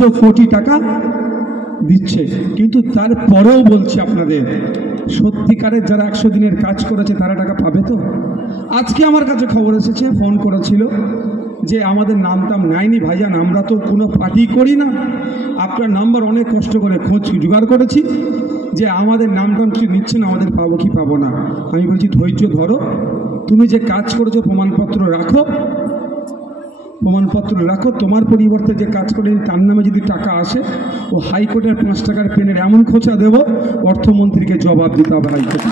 200 কোটি টাকা দিচ্ছে। কিন্তু তারপরেও বলছি আপনাদের, সত্যিকারের যারা 100 দিনের কাজ করেছে তারা টাকা পাবে তো? আজকে আমার কাছে খবর এসেছে, ফোন করেছিল যে আমাদের নামটাম নেয়নি ভাইজান, আমরা তো কোনো পার্টি করি না, আপনার নাম্বার অনেক কষ্ট করে খোঁজ জোগাড় করেছি, যে আমাদের নামটাম কিছু নিচ্ছে না, আমাদের পাবো কি পাবো না। আমি বলছি ধৈর্য ধরো, তুমি যে কাজ করেছো প্রমাণপত্র রাখো, প্রমাণপত্র রাখো, তোমার পরিবর্তে যে কাজ করে তার নামে যদি টাকা আসে, ও হাইকোর্টের 5 টাকার পেনের এমন খোঁচা দেব, অর্থমন্ত্রীকে জবাব দিতে হবে হাইকোর্টে,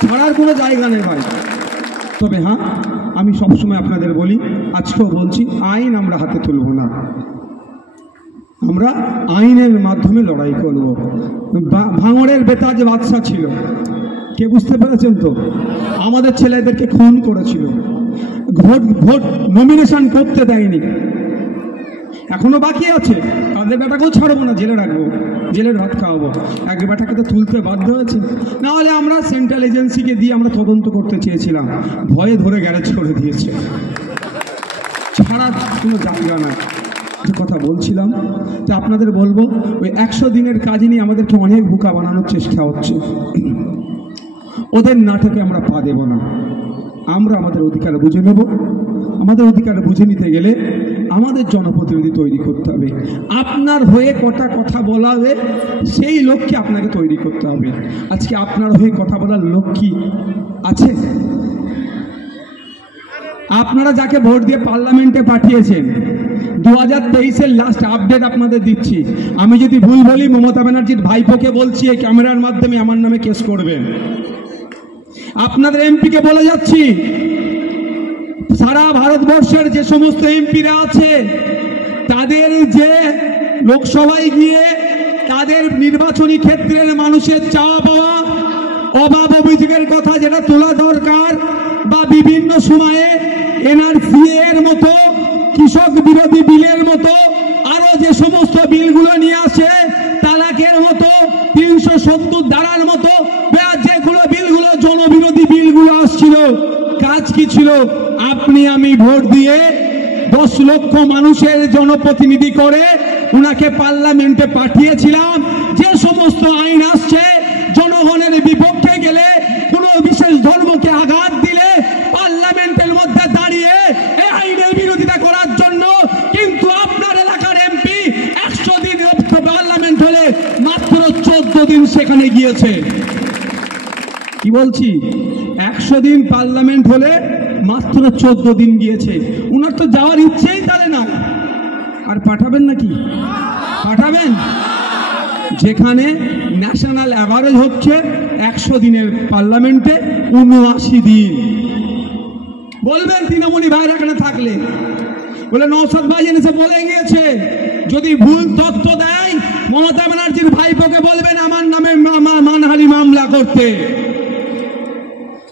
ছাড়ার কোনো জায়গা নেই ভাই। তবে হ্যাঁ, আমি সবসময় আপনাদের বলি, আজকেও বলছি, আইন আমরা হাতে তুলব না, আমরা আইনের মাধ্যমে লড়াই করব। ভাঙড়ের বেতা যে বাদশা ছিল, কে বুঝতে পেরেছেন তো? আমাদের ছেলেদেরকে খুন করেছিল, ভোট নমিনেশন করতে দেয়নি, এখনো বাকি আছে, তাদের বেটাকেও ছাড়বো না, জেলে রাখবো, জেলের ভাত খাওয়াবো। এক বেটাকে তো তুলতে বাধ্য হয়েছে, না হলে আমরা সেন্ট্রাল এজেন্সিকে দিয়ে আমরা তদন্ত করতে চেয়েছিলাম, ভয়ে ধরে গ্যারেজ করে দিয়েছে, ছাড়ার কোনো জায়গা নাই। যে কথা বলছিলাম, তো আপনাদের বলবো, ওই 100 দিনের কাজ নিয়ে আমাদেরকে অনেক বোকা বানানোর চেষ্টা হচ্ছে, ওদের নাটকে আমরা পা দেব না, আমরা আমাদের অধিকার বুঝে নেব। আমাদের অধিকার বুঝে নিতে গেলে আমাদের জনপ্রতিনিধি তৈরি করতে হবে, আপনার হয়ে কটা কথা বলাবে সেই লক্ষ্যে আপনাকে তৈরি করতে হবে। আজকে আপনার হয়ে কথা বলার লোক কি আছে? আপনারা যাকে ভোট দিয়ে পার্লামেন্টে পাঠিয়েছেন, 2023-এর লাস্ট আপডেট আপনাদের দিচ্ছি, আমি যদি ভুল বলি মমতা ব্যানার্জির ভাইপোকে বলছি, এই ক্যামেরার মাধ্যমে আমার নামে কেস করবেন। আপনাদের এমপিকে বলে যাচ্ছি, সারা ভারতবর্ষের যে সমস্ত এমপিরা আছে, তাদের যে লোকসভায় গিয়ে তাদের নির্বাচনী ক্ষেত্রের মানুষের চাওয়া পাওয়া, অভাব অভিযোগের কথা যেটা তোলা দরকার, বা বিভিন্ন সময়ে এনআরসি এর মতো, কৃষক বিরোধী বিলের মতো, আরো যে সমস্ত বিলগুলো নিয়ে আসে, তালাকের মতো, 370 ধারার মতো, যেগুলো বিলগুলো জনবিরোধী বিলগুলো আসছিল, কাজ কি ছিল? আপনি আমি ভোট দিয়ে 10 লক্ষ মানুষের জনপ্রতিনিধি করে উনাকে পার্লামেন্টে পাঠিয়েছিলাম। যে সমস্ত আইন আসছে জনগণের বিপক্ষে গেলে, কোনো বিশেষ ধর্মকে আঘাত দিলে, পার্লামেন্টের মধ্যে দাঁড়িয়ে এই আইনের বিরোধিতা করার জন্য, কিন্তু আপনার এলাকার এমপি 100 দিন পার্লামেন্ট হলে মাত্র 14 দিন সেখানে গিয়েছে। কি বলছি? 100 দিন পার্লামেন্ট হলে মাত্র 14 দিন গিয়েছে। উনার তো যাওয়ার ইচ্ছেই তাহলে না, আর পাঠাবেন নাকি? পাঠাবেন? যেখানে ন্যাশনাল অ্যাভারেজ হচ্ছে 100 দিনের পার্লামেন্টে 79 দিন। বলবেন তৃণমূলী ভাইরা এখানে থাকলে, বলে নওশাদ ভাই এসে বলে গিয়েছে, যদি ভুল তথ্য দেয় মমতা ব্যানার্জির ভাইপোকে বলবেন আমার নামে মানহানি মামলা করতে।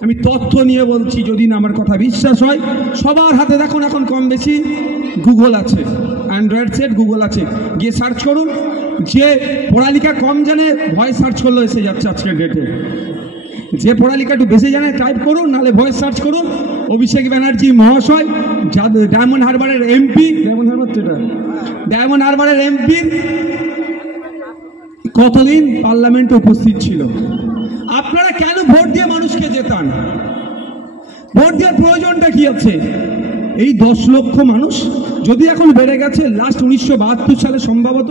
আমি তথ্য নিয়ে বলছি, যদি না আমার কথা বিশ্বাস হয়, সবার হাতে দেখুন এখন কম বেশি গুগল আছে, অ্যান্ড্রয়েড সেট গুগল আছে, গিয়ে সার্চ করুন। যে পড়ালেখা কম জানে ভয়েস সার্চ করলে এসে যাচ্ছে আজকের ডেটে, যে পড়ালেখা একটু বেশি জানে টাইপ করুন, নাহলে ভয়েস সার্চ করুন। অভিষেক ব্যানার্জি মহাশয় ডায়মন্ড হারবারের এমপি, ডায়মন্ড হারবারের এমপি কতদিন পার্লামেন্টে উপস্থিত ছিল? আপনারা কেন ভোট দিয়ে মানুষকে জেতান? ভোট দেওয়ার প্রয়োজনটা কি আছে? এই 10 লক্ষ মানুষ যদি এখন বেড়ে গেছে, লাস্ট 1972 সালে সম্ভবত